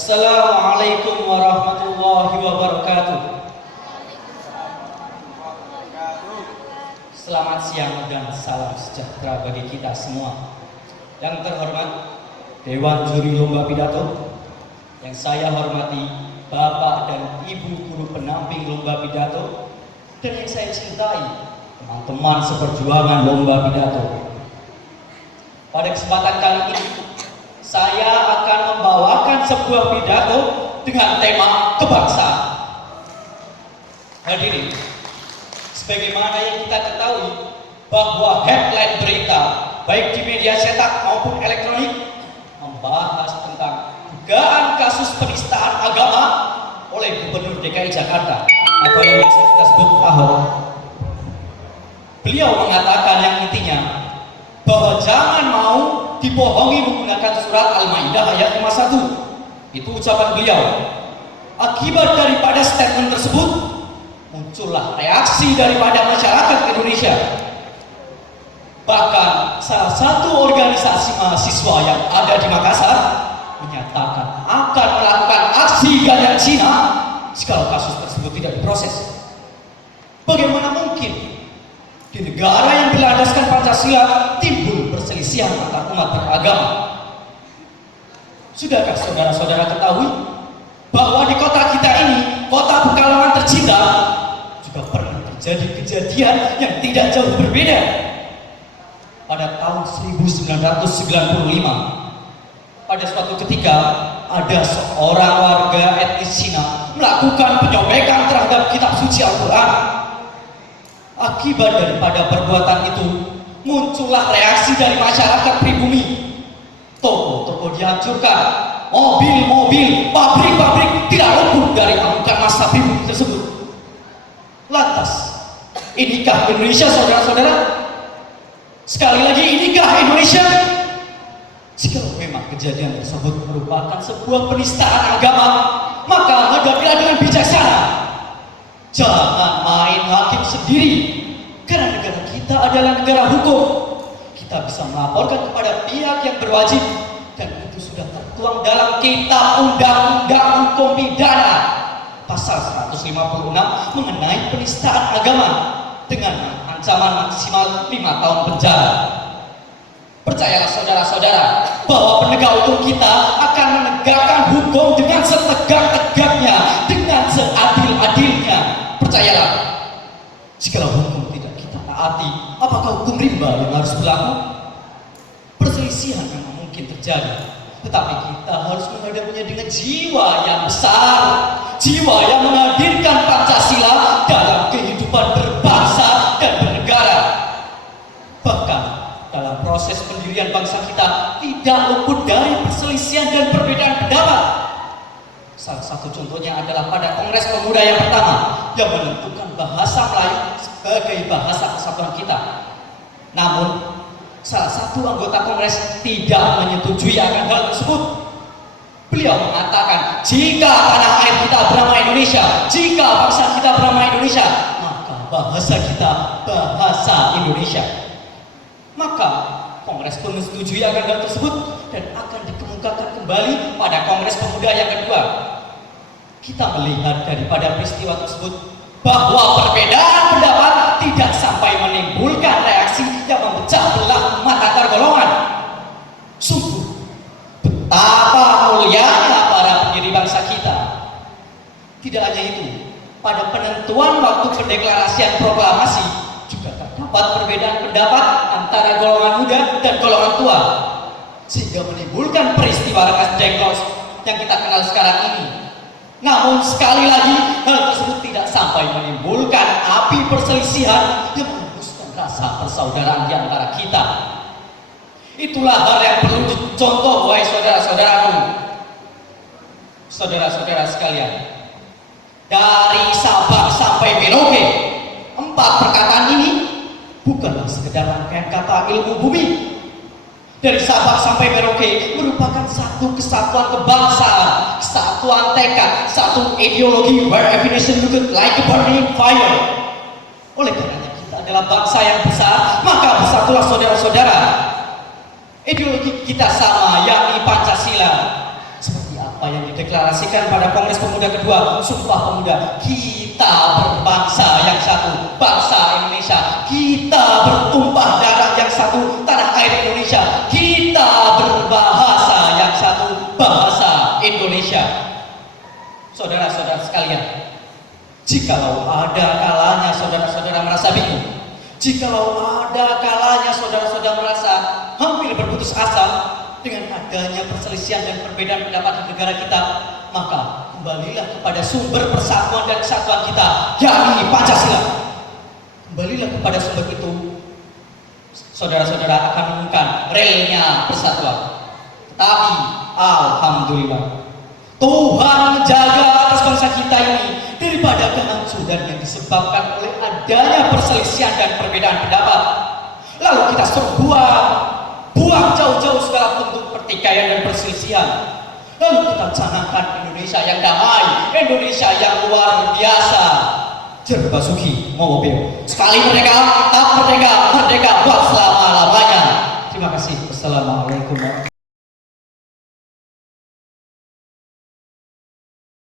Assalamualaikum warahmatullahi wabarakatuh. Selamat siang dan salam sejahtera bagi kita semua. Yang terhormat Dewan Juri Lomba Pidato, yang saya hormati Bapak dan Ibu Guru Penamping Lomba Pidato, dan yang saya cintai teman-teman seperjuangan Lomba Pidato. Pada kesempatan kali ini saya akan membawakan sebuah pidato dengan tema kebangsaan. Hadirin, sebagaimana yang kita ketahui bahwa headline berita baik di media cetak maupun elektronik membahas tentang dugaan kasus penistaan agama oleh Gubernur DKI Jakarta atau yang biasa kita sebut Ahok. Beliau mengatakan yang intinya bahwa jangan mau dibohongi menggunakan surat Al-Maidah ayat 51. Itu ucapan beliau. Akibat daripada statement tersebut, muncullah reaksi daripada masyarakat Indonesia. Bahkan salah satu organisasi mahasiswa yang ada di Makassar menyatakan akan melakukan aksi gajah Cina jika kasus tersebut tidak diproses. Bagaimana mungkin di negara yang berlandaskan Pancasila timbul perselisihan antar umat beragama? Sudahkah saudara-saudara ketahui bahwa di kota kita ini, kota Pekalongan tercinta, juga pernah terjadi kejadian yang tidak jauh berbeda. Pada tahun 1995, pada suatu ketika ada seorang warga etnis Cina melakukan penyobekan terhadap kitab suci Al-Quran. Akibat daripada perbuatan itu, muncullah reaksi dari masyarakat pribumi. Toko-toko dihancurkan, mobil-mobil, pabrik-pabrik tidak luput dari amukan massa pribumi tersebut. Lantas, inikah Indonesia, saudara-saudara? Sekali lagi, inikah Indonesia? Jika memang kejadian tersebut merupakan sebuah penistaan agama, maka hadapilah dengan bijaksana. Jangan main hakim sendiri, karena negara kita adalah negara hukum. Kita bisa melaporkan kepada pihak yang berwajib, dan itu sudah tertuang dalam Kitab Undang-Undang Hukum Pidana pasal 156 mengenai penistaan agama dengan ancaman maksimal 5 tahun penjara. Percayalah saudara-saudara bahwa penegak hukum kita akan menegakkan hukum dengan setegak-tegaknya, dengan seadil-adilnya. Percayalah, jika hukum tidak kita taati, apakah hukum rimba yang harus berlaku? Perselisihan memang mungkin terjadi, tetapi kita harus menghadapinya dengan jiwa yang besar, jiwa yang menghadirkan Pancasila dalam kehidupan berbangsa dan bernegara. Bahkan dalam proses pendirian bangsa kita tidak luput dari perselisihan dan perbedaan pendapat. Salah satu contohnya adalah pada Kongres Pemuda yang pertama yang menentukan bahasa Melayu sebagai bahasa kesatuan kita. Namun, salah satu anggota Kongres tidak menyetujui akan hal tersebut. Beliau mengatakan, jika tanah air kita bernama Indonesia, jika bangsa kita bernama Indonesia, maka bahasa kita bahasa Indonesia. Maka Kongres pun menyetujui akan hal tersebut dan akan dikemukakan kembali pada Kongres Pemuda yang kedua. Kita melihat daripada peristiwa tersebut bahwa perbedaan pendapat tidak sampai menimbulkan reaksi yang memecah belah umat antar golongan. Sungguh betapa mulianya para pendiri bangsa kita. Tidak hanya itu, pada penentuan waktu pendeklarasian proklamasi juga terdapat perbedaan pendapat antara golongan muda dan golongan tua, sehingga menimbulkan peristiwa Rengas Dengklok yang kita kenal sekarang ini. Namun sekali lagi, hal tersebut tidak sampai menimbulkan api perselisihan yang menghembuskan rasa persaudaraan di antara kita. Itulah hal yang perlu dicontoh, wahai saudara-saudaraku, saudara-saudara sekalian. Dari Sabang sampai Merauke, 4 perkataan ini bukanlah sekedar rangkaian kata ilmu bumi. Dari Sabang sampai Merauke merupakan satu kesatuan kebangsaan, kesatuan tekad, satu ideologi where every nation looked like a burning fire. Oleh karenanya kita adalah bangsa yang besar, maka bersatulah saudara-saudara. Ideologi kita sama, yakni Pancasila. Seperti apa yang dideklarasikan pada Kongres Pemuda kedua, Sumpah Pemuda. Kita berbangsa yang satu, bangsa Indonesia. Kita bertumpah darah yang satu, tanah air Indonesia. Kita berbahasa yang satu, bahasa Indonesia. Saudara-saudara sekalian, jikalau ada kalanya saudara-saudara merasa bingung, jikalau ada kalanya saudara-saudara merasa hampir berputus asa dengan adanya perselisihan dan perbedaan pendapat di negara kita, maka kembalilah kepada sumber persatuan dan kesatuan kita, yakni Pancasila. Kembalilah kepada sumber itu, saudara-saudara akan menemukan relnya persatuan. Tetapi alhamdulillah, Tuhan menjaga atas bangsa kita ini daripada kehancuran yang disebabkan oleh adanya perselisihan dan perbedaan pendapat. Lalu kita buang jauh-jauh segala bentuk pertikaian dan perselisihan. Lalu kita canangkan Indonesia yang damai, Indonesia yang luar biasa. Jerbasuki mobil. Sekali merdeka, tetap merdeka, merdeka buat selama-lamanya. Terima kasih. Wassalamualaikum warahmatullahi wabarakatuh.